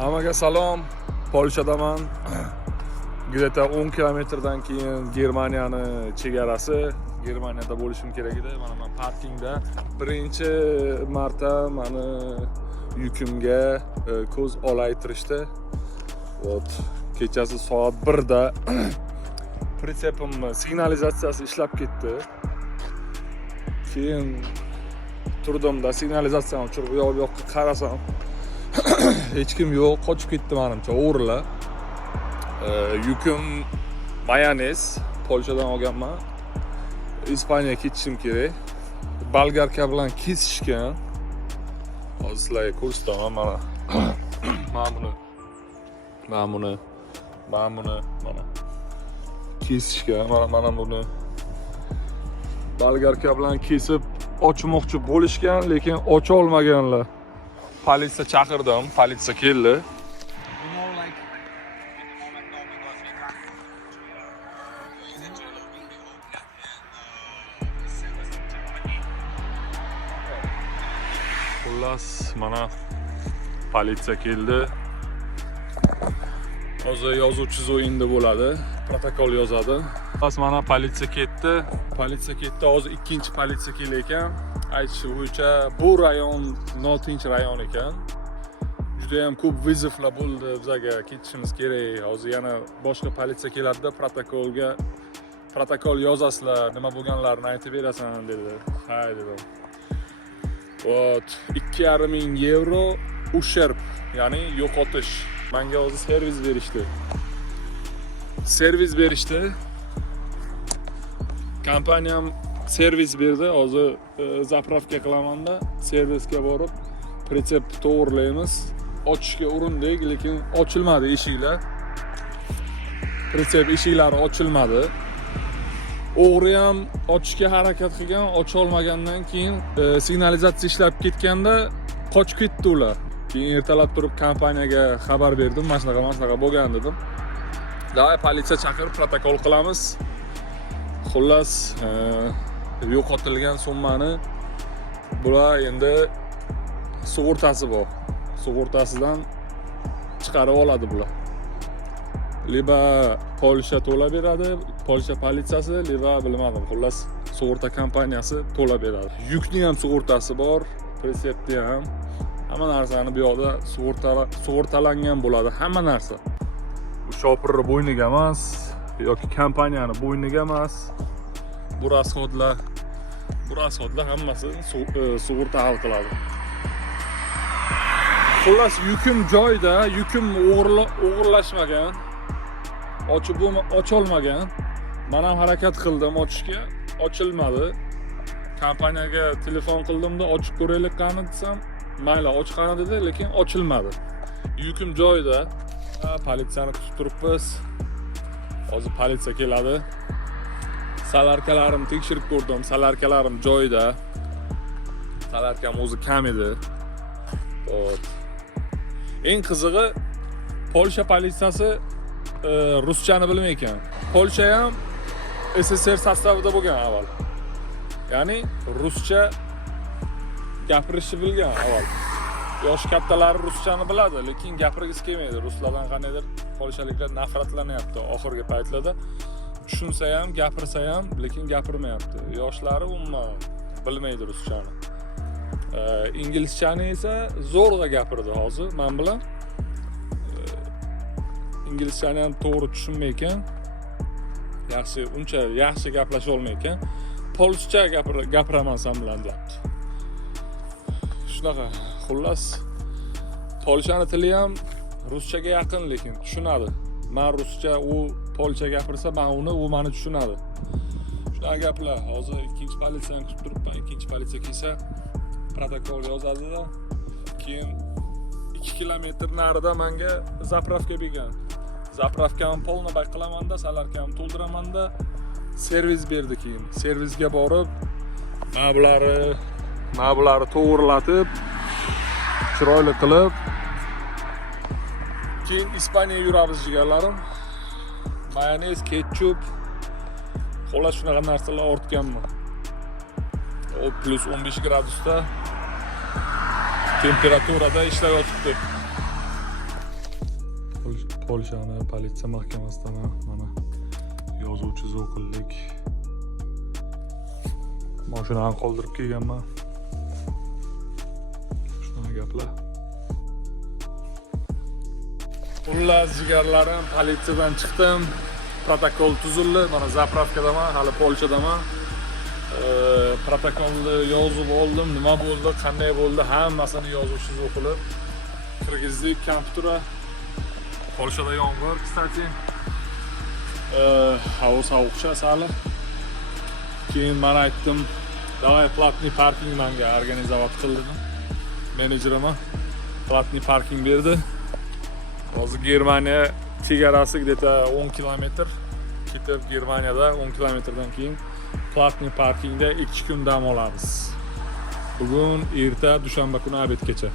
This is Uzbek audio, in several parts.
Hammaga salom. Polshadaman. Где-то 10 kilometrdan keyin Germaniyani chegarasi. Germaniyada bo'lishim kerak edi. Mana men parkingda birinchi marta meni yukimga ko'z olaytirishdi. Вот, kechasi soat 1da pritsepim signalizatsiyasi ishlab ketdi. Keyin turdimda signalizatsiyani o'chirib u yoqqa qarasam hech kim yo'q, qochib ketdi menimcha o'g'rilar. Yukim mayonez Polshadan olganman. Ispaniyaga ketishim kerak. Bolgarka bilan kesishgan. Hozir sizlarga ko'rsataman mana. Mana buni kesishgan. Mana buni bolgarka bilan kesib ochmoqchi bo'lishgan, lekin ocha olmaganlar. Politsiya chaqirdim, politsiya keldi. Xullas, mana politsiya keldi. Hozir yozuvchi o'yinda bo'ladi, protokol yozadi. Bas mana politsiya ketdi. Hozir ikkinchi politsiya kelayotgan. Aytish bo'yicha bu rayon notinch rayon ekan. Juda ham ko'p vizovlar bo'ldi, bizga ketishimiz kerak. Hozir yana boshqa politsiya keladi-da, protokol yozasizlar, nima bo'lganlarini aytib berasan dedi. Ha dedim. Вот, 2,5 euro ущерб, ya'ni yo'qotish. Menga hozir servis berishdi. Kompaniyam servis berdi. Hozir zapravka qilaman-da, servisga borib pritsep to'g'rilaymiz. Ochishga urindik, lekin ochilmadi eshiklar. Pritsep eshiklari ochilmadi. O'g'ri ham ochishga harakat qilgan, ocha olmagandan keyin signalizatsiya ishlab ketganda qochib ketdi ular. Keyin ertalab turib kompaniyaga xabar berdim, mana shunaqa bo'lgan dedim. Davay politsiya chaqirib protokol qilamiz. Xullas, yo'qotilgan summani bular endi sug'urtasi bor. Sug'urtasidan chiqarib oladi bular. Liba Polsha to'lab beradi, Polsha politsiyasi, liba bilmadim. Xullas, sug'urta kompaniyasi to'lab beradi. Yukning ham sug'urtasi bor, pritsepni ham. Hamma narsani bu yoqda sug'urtalangan bo'ladi, hamma narsa. Bu shopirni bo'yniga emas yoki kompaniyani bo'yniga emas. Bu rasxodlar hammasi sug'urta hal qiladi. Xullas, yukim joyda, yukim o'g'irlashmagan. Ocholmagan. Men ham harakat qildim ochishga, ochilmadi. Kompaniyaga telefon qildimda ochib ko'raylik qani desam, mayli ochqani dedi, lekin ochilmadi. Yukim joyida. Politsiyani kutib turibmiz. Hozir politsiya keladi. Salarkalarimni tekshirib ko'rdim. Salarkalarim joyida. Salarkam o'zi kam edi. Eng qizig'i, Polsha politsiyasi ruschani bilmaykan. Polsha ham SSR sostavida bo'lgan avval. Ya'ni ruscha gapirishni bilgan avval. Yosh kattalari ruschani biladi, lekin gapirgisi kelmaydi. Ruslardan qanaydir polshaliklar nafratlanyapti oxirgi paytlarda. Tushunsa ham, gapirsa ham, lekin gapirmayapti. Yoshlari umuman bilmaydi ruschani. Inglizchani esa zo'rg'a gapirdi hozir men bilan. Inglizchani ham to'g'ri tushunmaykan. Uncha yaxshi gaplasha olmaykan. Polscha gapiraman sen bilan deyapti. Shunaqa. Xullas, Polshani tili ham ruschaga yaqin, lekin tushunadi. Men ruscha, u polsha gapirsa, u meni tushunadi. Shunaqa gaplar. Hozir ikkinchi politsiyani kutib turibman. Ikkinchi politsiya kelsa, protokol yozadi-da. Keyin 2 kilometr narida menga zapravka bergan. Zapravkani polni bay qilamanda, salarkani to'ldiramanda servis berdi keyin. Servisga borib, mablarni to'g'rilatib, chiroyli qilib, keyin Ispaniyaga yuramiz jigarlarim. Mayonez, ketchup, xullas shunaqa narsalar ortganman. O plus 15 gradusda temperaturada ishlayotibdi. Polshani politsiya mahkamasidan mana yozuvchi zo'qillik. Mashinani qoldirib kelganman. Shuna gaplar. Xullas jigarlarim, politsiyadan chiqdim. Protokol tuzildi. Mana zapravkadaman, hali Polshadaman. Protokolni yozib oldim. Nima bo'ldi, qanday bo'ldi, hammasini yozuvchi o'qilib. Kirgizdik kompyuterga. Polshada yomg'ir, kstati. Havo sovuqcha sali. Keyin men aytdim, "Davay platniy parking menga organizovat qil" dedim. Menejerima platniy parking berdi. Hozir Germaniya chegarasi где-то 10 kilometr. Ketib Germaniyada 10 kilometrdan keyin platniy parkingda 2 kun dam olamiz. Bugun erta dushanba kuni obedgacha.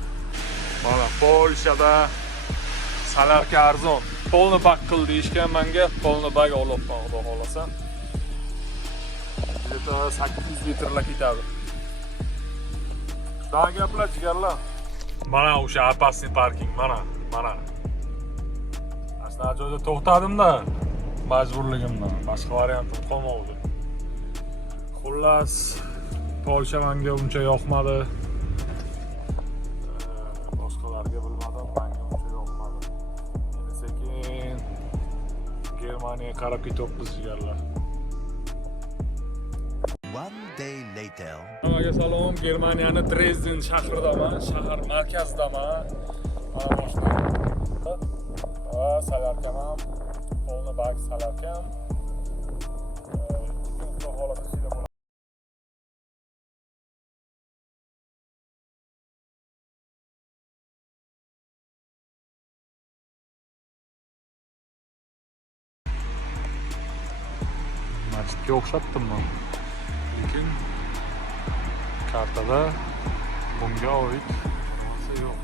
Mana Polshada salarka arzon. Polni bak qil deyishgan menga, polni bag olibman, xudo xolasa. Где-то 800 litrlar ketadi. Daha gaplar jigarlar. Mana o'sha opasniy parking, mana. Aslida joyda to'xtadim-da, majburligimdan, boshqa variantim qolmadi. Xullas, Polsha menga uncha yoqmadi. Boshqalarga bilmadim, menga uncha yoqmadi. Endi sekin Germaniyaga qarab ketyapmiz jigarlar. One day later. Hammaga salom, Germaniyaning Dresden shahridaman, shahar markazidaman. Mana boshqa. Salarkam ham, polni bag salarkam. Ikki holat ichida bo'ladi. Masjidga o'xshatdimmi? Lekin kartada bunga oid narsa yo'q.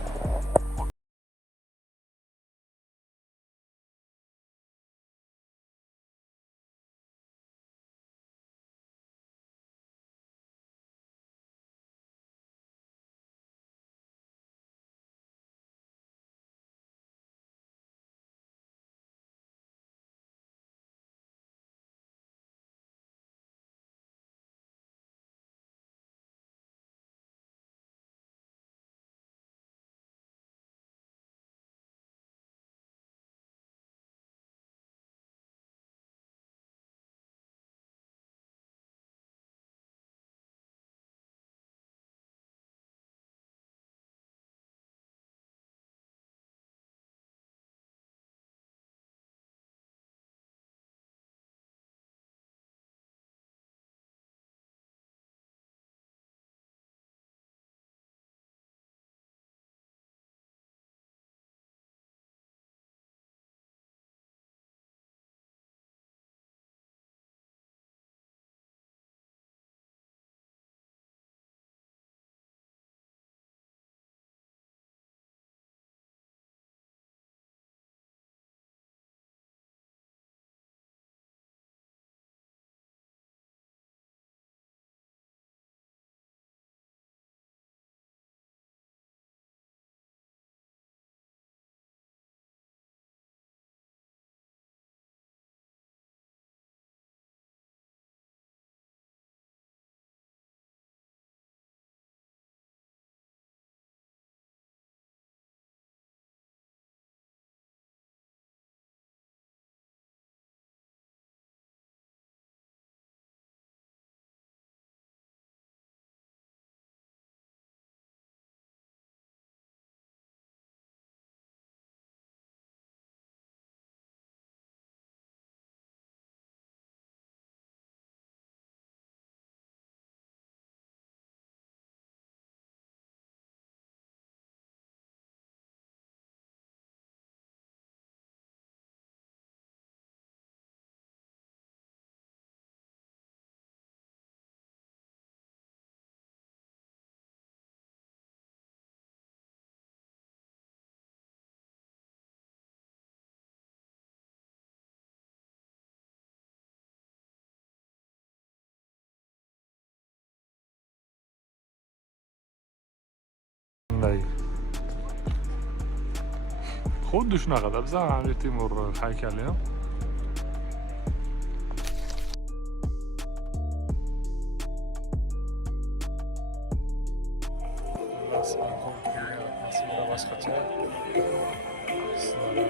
Xuddi shunaqada bizning Amir Temur haykali ham. Rasman kompaniya atmosfera boshqacha. Sizlarga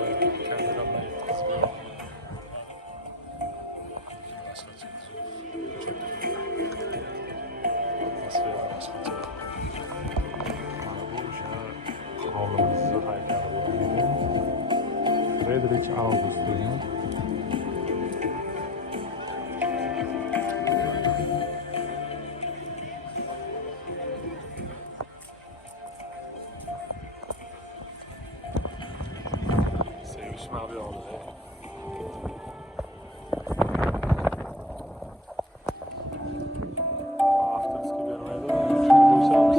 kamera bilan yetkazib beraman. Boshqacha. Atmosfera boshqacha. Mana bu o'sha qirolimizni haykali bo'lgan. Friedrich August degan. Sevishmadi yo'lda. Avtobusga bermaydi. Qo'ysangiz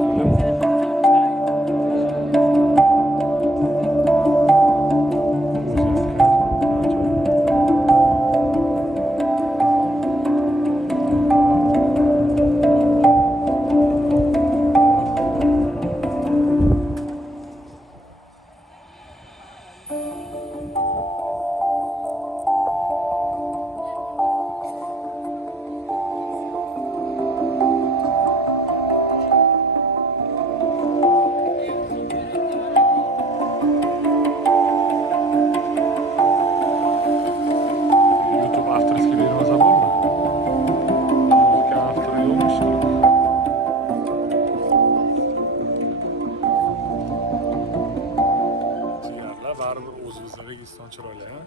baribir o'zimizning Registon chiroyli, ha?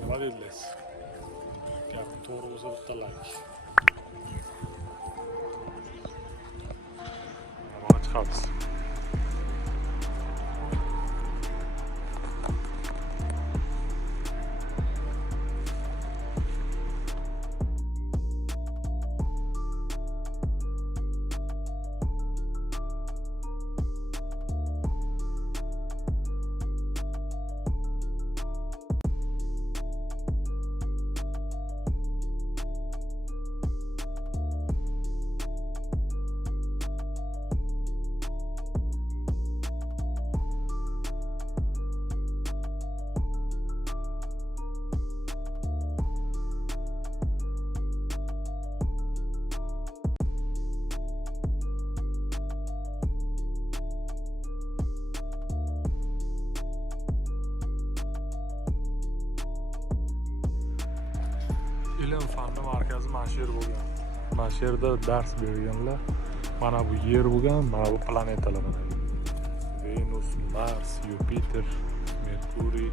Nima deydilar? Gapni to'g'ri o'zi bittalarki. Mana chiqamiz. Ilm fanni markazi mana shu yer bo'lgan. Mana shu yerda dars berganlar. Mana bu yer bo'lgan, mana bu planetalar mana. Venus, Mars, Yupiter, Merkuriy.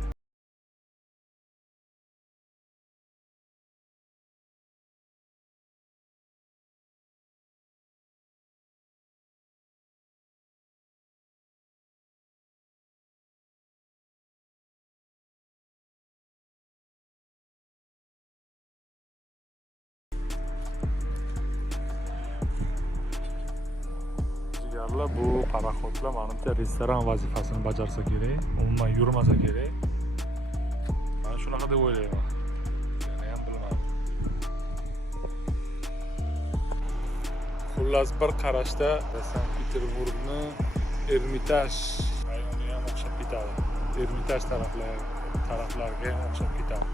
Bu paraxodlar menimcha restoran vazifasini bajarsa kerak, umuman yurmasa kerak. Men shunaqa deb o'ylayman. Yana ham bilmadim. Xullas bir qarashda Sankt-Peterburgni Ermitaj rayoniga ham o'xshab ketadi. Ermitaj taraflarga ham o'xshab ketadi.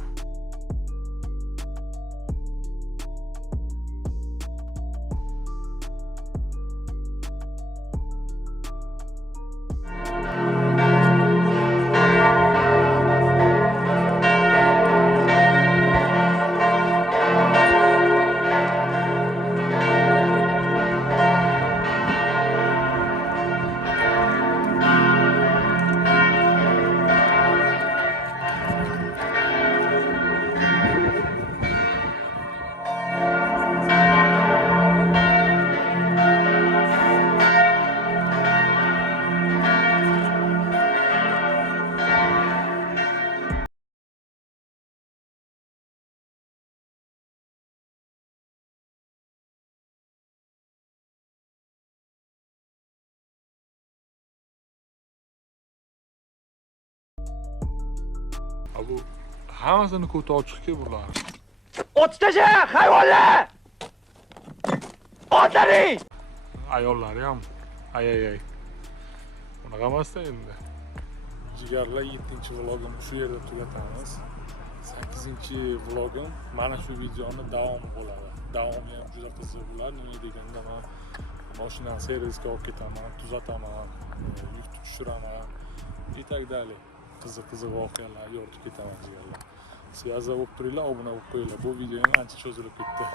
Bu hammasini ko'ta ochiqki bular. Ot tasha, hayvonlar! Otlaring! Ayollari ham ay. Bunaqa emasda endi. Jigarlar 7-vlogim shu yerda tugatamiz. 8-vlogim mana shu videoni davomi bo'ladi. Davomi ham juda qiziq bo'ladi. Nima deganda men mashinani servisga olib ketaman, tuzataman, yuk tushiraman и так далее. Qiziq voqealar yoritib ketaman jigarlar. Связа bo'lib turinglar, obuna bo'lib qo'yinglar. Bu video ham ancha cho'zilib ketdi.